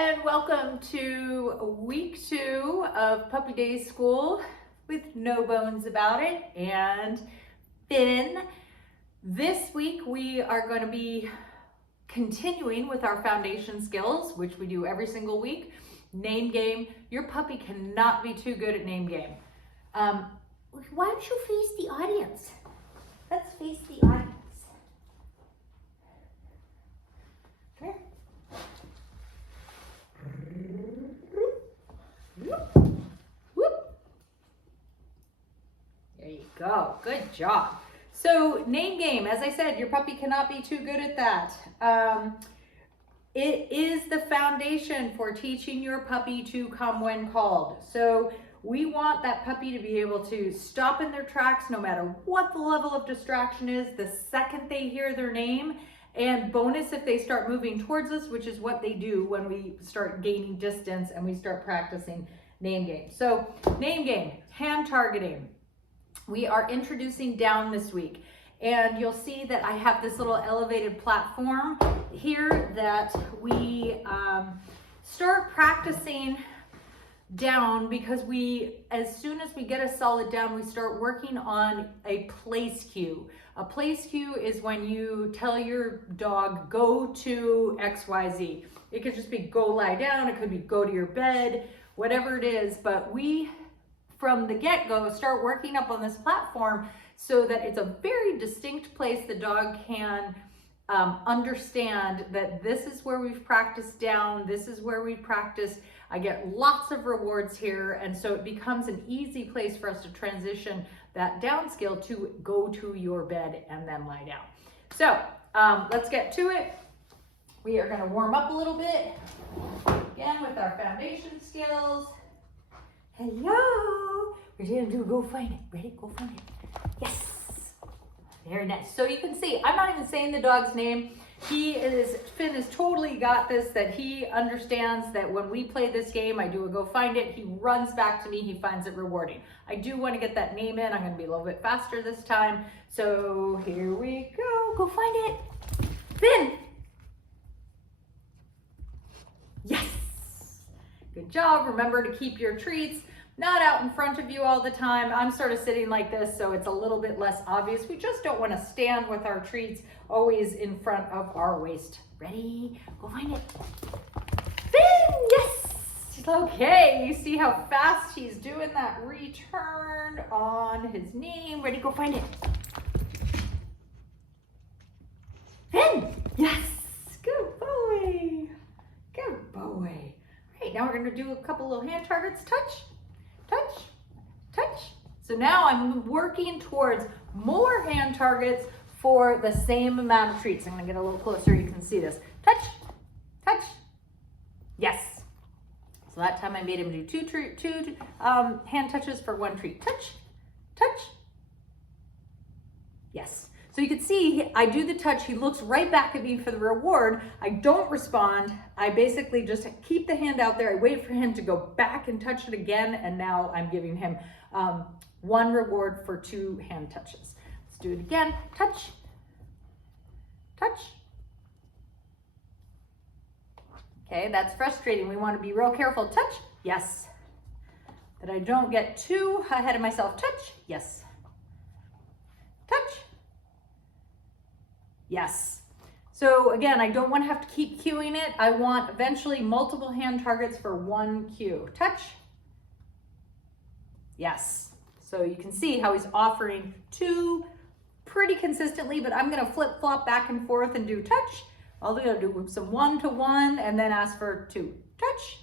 and welcome to week 2 of Puppy Day School with No Bones About It and Finn. This week we are going to be continuing with our foundation skills, which we do every single week. Name game. Your puppy cannot be too good at name game. Why don't you face the audience? Let's face the audience. Come here. Whoop. There you go. Good job. So name game, as I said, your puppy cannot be too good at that. It is the foundation for teaching your puppy to come when called. So we want that puppy to be able to stop in their tracks no matter what the level of distraction is the second they hear their name. And bonus if they start moving towards us, which is what they do when we start gaining distance and we start practicing name game. So name game, hand targeting. We are introducing down this week. And you'll see that I have this little elevated platform here that we start practicing down because as soon as we get a solid down, we start working on a place cue. A place cue is when you tell your dog, go to XYZ. It could just be go lie down, it could be go to your bed, whatever it is, but we, from the get-go, start working up on this platform so that it's a very distinct place the dog can understand that this is where we've practiced down, this is where we've practiced. I get lots of rewards here, and so it becomes an easy place for us to transition that down skill to go to your bed and then lie down. So let's get to it. We are going to warm up a little bit, again with our foundation skills. Hello, we're going to do go find it. Ready? Go find it. Yes. Very nice. So you can see, I'm not even saying the dog's name. Finn has totally got this, that he understands that when we play this game, I do a go find it, he runs back to me, he finds it rewarding. I do want to get that name in. I'm going to be a little bit faster this time. So here we go find it. Finn. Yes. Good job. Remember to keep your treats not out in front of you all the time. I'm sort of sitting like this, so it's a little bit less obvious. We just don't want to stand with our treats always in front of our waist. Ready? Go find it. Finn, yes! Okay, you see how fast he's doing that return on his name. Ready? Go find it. Finn, yes! Good boy. Good boy. All right, now we're going to do a couple little hand targets. Touch. Touch, touch. So now I'm working towards more hand targets for the same amount of treats. I'm gonna get a little closer, you can see this. Touch, touch, yes. So that time I made him do two hand touches for one treat. Touch, touch, yes. So you can see I do the touch, he looks right back at me for the reward. I don't respond. I basically just keep the hand out there. I wait for him to go back and touch it again. And now I'm giving him one reward for 2 hand touches. Let's do it again. Touch, touch. Okay, that's frustrating. We want to be real careful. Touch, yes. That I don't get too ahead of myself. Touch, yes. Touch. Yes. So again, I don't want to have to keep cueing it. I want eventually multiple hand targets for one cue. Touch. Yes. So you can see how he's offering 2 pretty consistently, but I'm going to flip flop back and forth and do touch. I'll do some 1-to-1 and then ask for 2. Touch.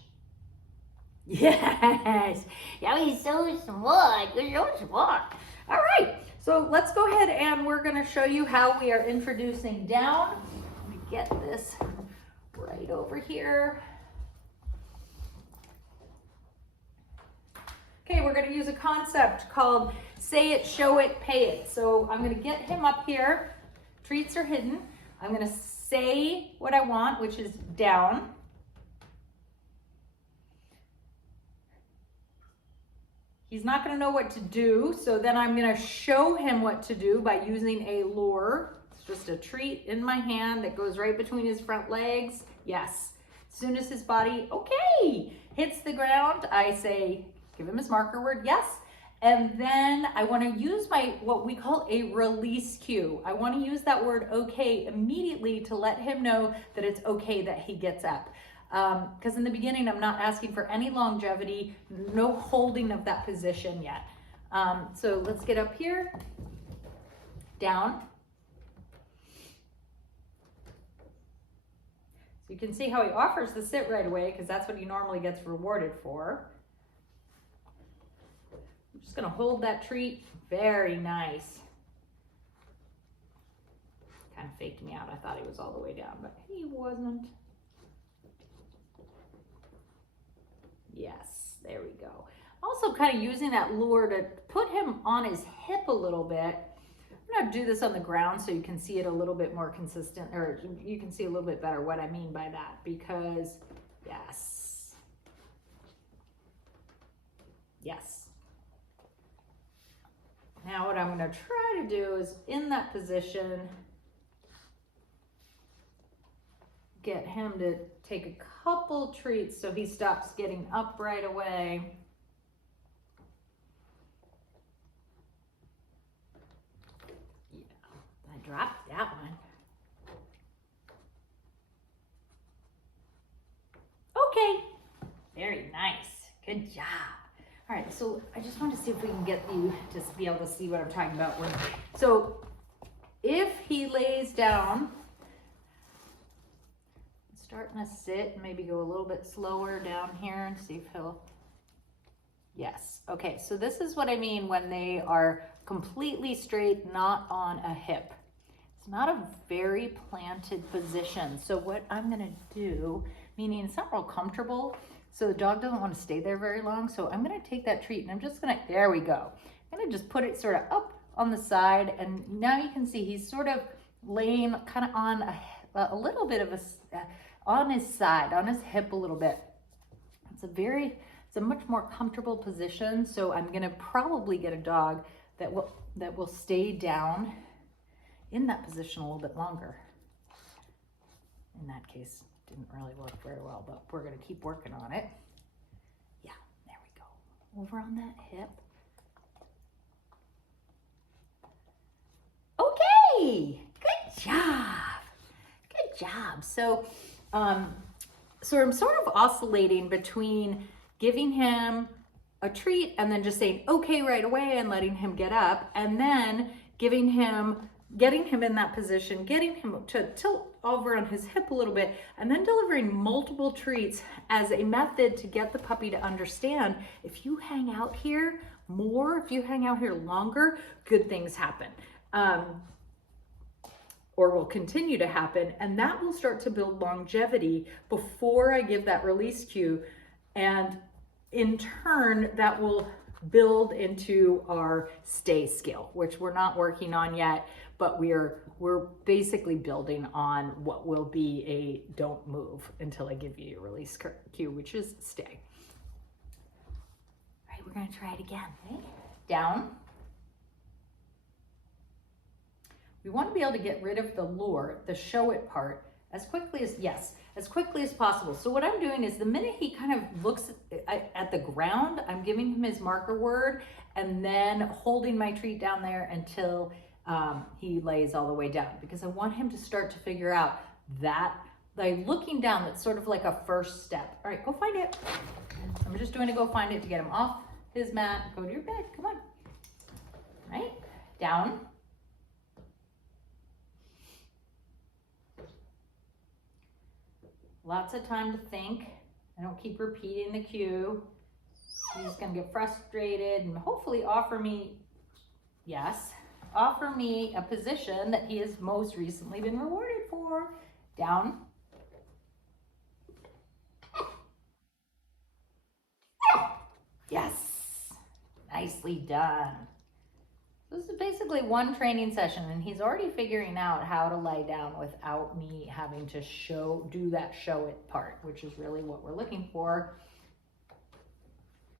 Yes. Now he's so smart. You're so smart. All right. So let's go ahead and we're going to show you how we are introducing down. Let me get this right over here. Okay, we're going to use a concept called say it, show it, pay it. So I'm going to get him up here. Treats are hidden. I'm going to say what I want, which is down. He's not going to know what to do, so then I'm going to show him what to do by using a lure. It's just a treat in my hand that goes right between his front legs. Yes. As soon as his body, okay, hits the ground, I say, give him his marker word, yes. And then I want to use what we call a release cue. I want to use that word okay immediately to let him know that it's okay that he gets up. Because in the beginning, I'm not asking for any longevity, no holding of that position yet. So let's get up here, down. So you can see how he offers the sit right away because that's what he normally gets rewarded for. I'm just gonna hold that treat. Very nice. Kind of faked me out. I thought he was all the way down, but he wasn't. Yes, there we go. Also kind of using that lure to put him on his hip a little bit. I'm gonna do this on the ground so you can see it a little bit more consistent, or you can see a little bit better what I mean by that, because yes. Yes. Now what I'm gonna try to do is in that position, get him to take a couple treats so he stops getting up right away. Yeah, I dropped that one. Okay, very nice, good job. All right, so I just want to see if we can get you to be able to see what I'm talking about. So if he lays down, starting to sit and maybe go a little bit slower down here and see if he'll, yes. Okay, so this is what I mean when they are completely straight, not on a hip. It's not a very planted position. So what I'm gonna do, meaning it's not real comfortable, so the dog doesn't want to stay there very long. So I'm gonna take that treat and I'm just gonna, there we go. I'm gonna just put it sort of up on the side, and now you can see he's sort of laying kind of on a little bit of a, on his side, on his hip a little bit. It's a much more comfortable position. So I'm gonna probably get a dog that will stay down in that position a little bit longer. In that case, didn't really work very well, but we're gonna keep working on it. Yeah, there we go. Over on that hip. Okay, good job. Good job. So I'm sort of oscillating between giving him a treat and then just saying okay right away and letting him get up, and then getting him in that position, getting him to tilt over on his hip a little bit, and then delivering multiple treats as a method to get the puppy to understand if you hang out here more, if you hang out here longer, good things happen. Or will continue to happen, and that will start to build longevity before I give that release cue, and in turn that will build into our stay skill, which we're not working on yet, but we're basically building on what will be a don't move until I give you your release cue, which is stay. All right, we're gonna try it again. Okay? Down. We want to be able to get rid of the lure, the show it part, as quickly as possible. So what I'm doing is the minute he kind of looks at the ground, I'm giving him his marker word and then holding my treat down there until he lays all the way down, because I want him to start to figure out that by looking down, that's sort of like a first step. All right, go find it. I'm just doing a go find it to get him off his mat. Go to your bed, come on. All right, down. Lots of time to think. I don't keep repeating the cue. He's gonna get frustrated and hopefully offer me a position that he has most recently been rewarded for. Down. Yes, nicely done. This is basically one training session, and he's already figuring out how to lie down without me having to do that show it part, which is really what we're looking for.